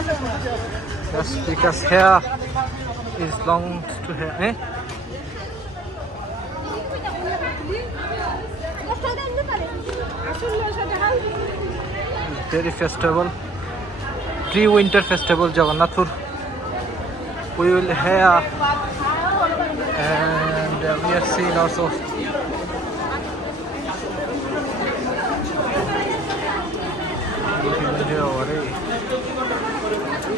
Just because hair is long to hair, eh? It's very festival. Pre winter festival, Javanathur. We will hear and we are seeing also. Mm -hmm.